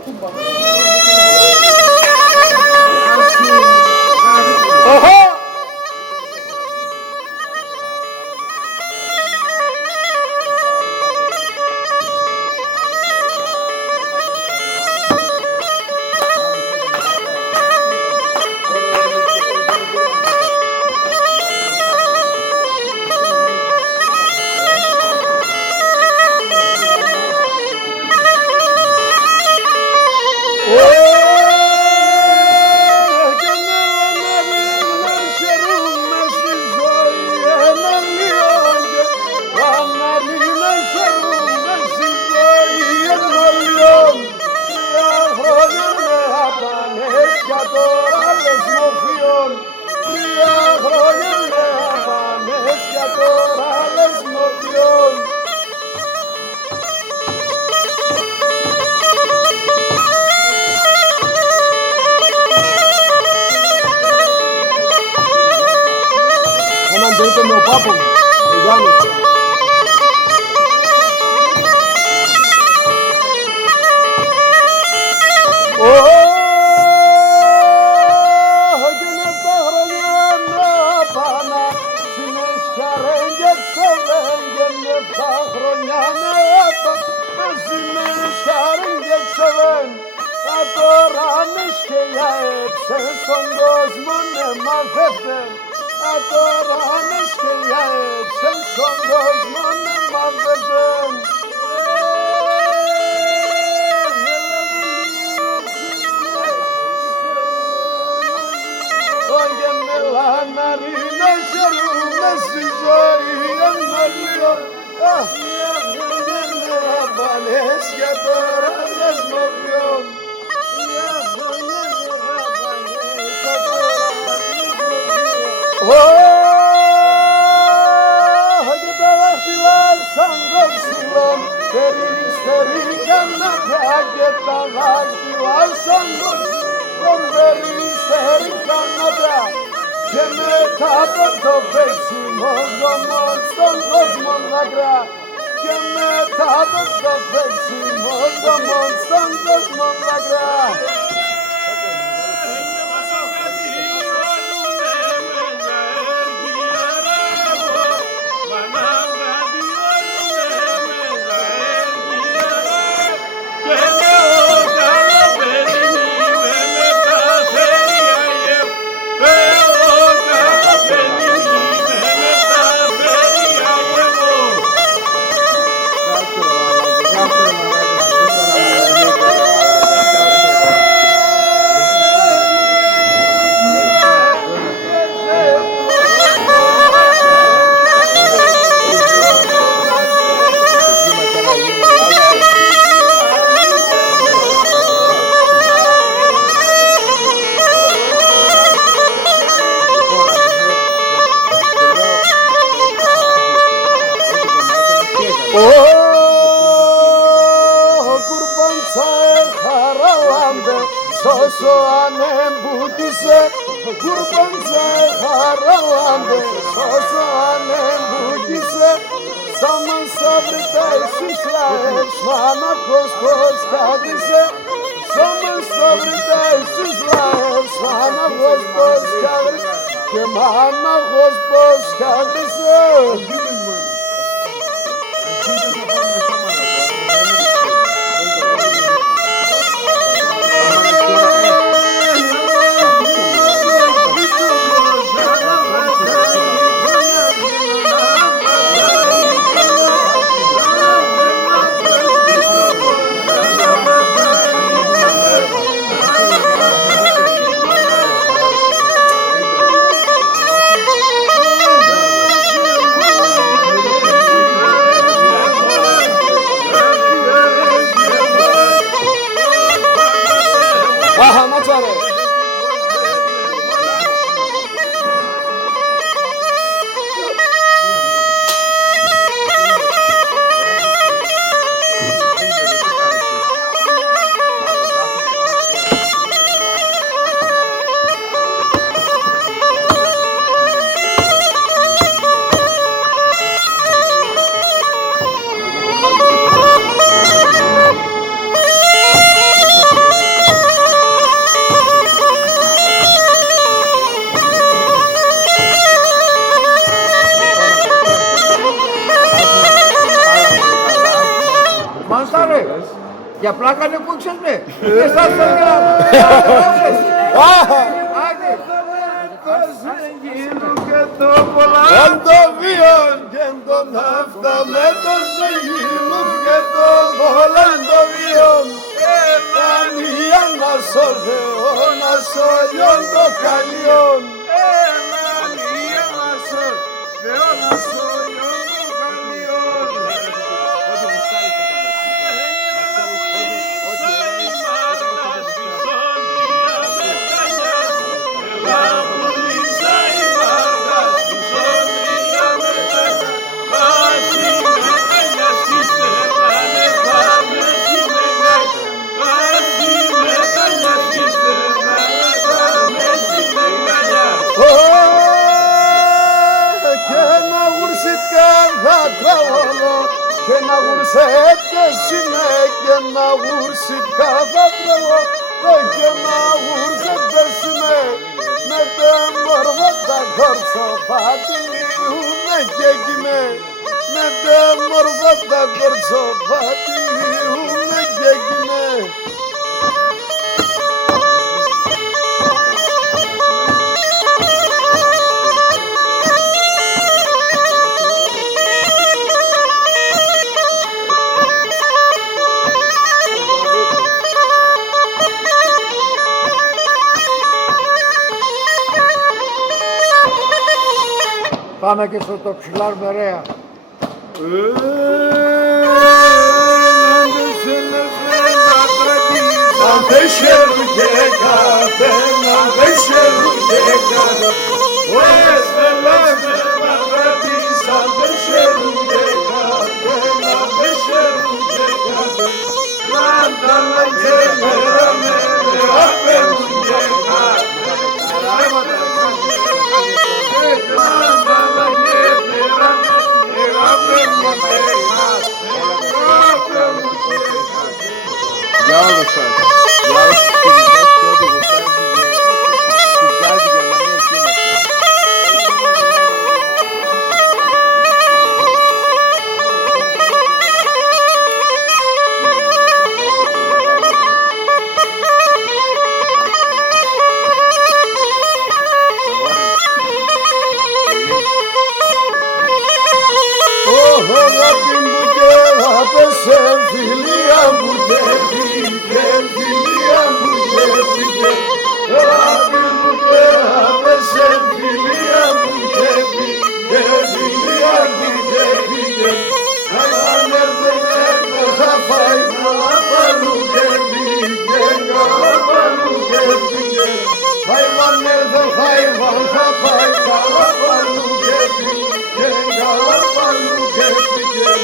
Esse é meu papo, ligado? Για πλάκα είναι που ξέρεις με. Και στα παιδιά. Άντε. Αν το βίον και τον αυτά με το ζεγίνου και το βόλαν το βίον Ανία να σω Θεό να σωλιών το καλιόν Ανία να σω Θεό να σωλιών το καλιόν και να γουρσέτε συνέχεια να γουρσίτ κάθε τρεβό και να γουρσέτε συνέχεια με τα μόρφα τα κόρτσο πατηλίουνε και κοιμέ με τα μόρφα τα κόρτσο πατηλίουνε και κοιμέ Πάμε και στο το ψηλάρουμε ρέα. Αν δεν χαίρουν και καθένα, δεν χαίρουν και καθένα. Ωες θέλαμε να κρατήσαν, δεν χαίρουν και καθένα, δεν χαίρουν και καθένα. Ράνταλα και μεράμε, απέμουν και καθένα. Ράνταλα και μεράμε, απέμουν και καθένα. Για όλους σας, για όσους φοιτητές και ό,τι γουστάρουν στη Γκάζη Γερμανία εκεί είμαστε. Αγάπη μου και άπεσε φιλία μου και πήγε, φιλία μου και πήγε. Αγάπη μου και άπεσε φιλία μου και πήγε, φιλία μου και πήγε. Αν έρθουνε θα φάει καλαπαλού και πήγε, καλαπαλού και πήγε. Χαϊβάν έρθω, χαϊβάν θα φάει καλαπαλού και πήγε, καλαπαλού και πήγε.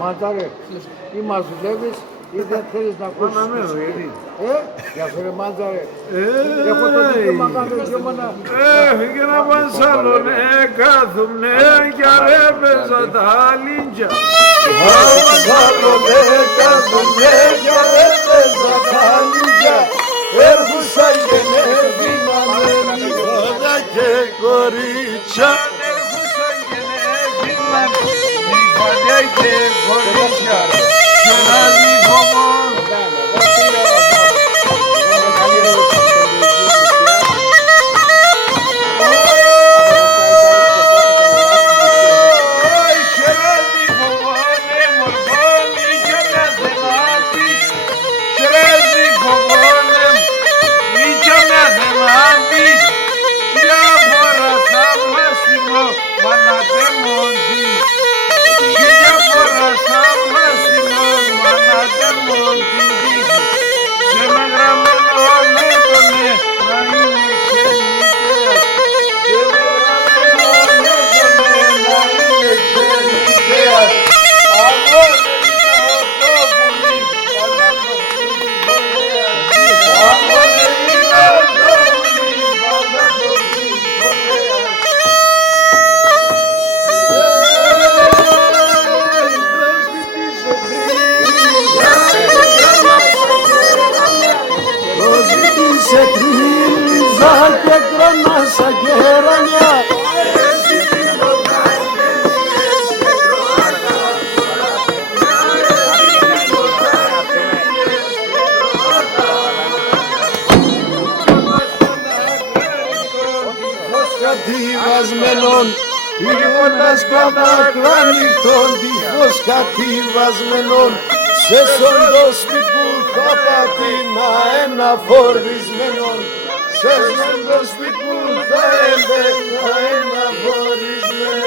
Μαντάρε, ή μας δουλεύεις ή δεν θέλεις να ακούσεις. Αναμένω, γιατί. Για αυτό ρε μάνταρε. Έχω το δικαίωμα να κάνω δικαίωμα να... Έφυγε να πάνε σάλον, κάθουμνε κι αρέπαιζα τα αλίντια. Σάλον, κάθουμνε κι αρέπαιζα τα αλίντια. Έρχουσα και με δίνανε νυχώνα και κορίτσια. Έρχουσα και με δίνανε νυχώνα και κορίτσια. Κι ένα νυχωμό. Ζαχαρ και κρανάσα και ρανιά. Κατηβασμένον, ήλιονας καμπακράνικτον, τυφός κατηβασμένον, σε σοντό σπιτού θα πατίνα ένα φορισμένον, σε σοντό σπιτού θα έμπαινα ένα φορισμένον.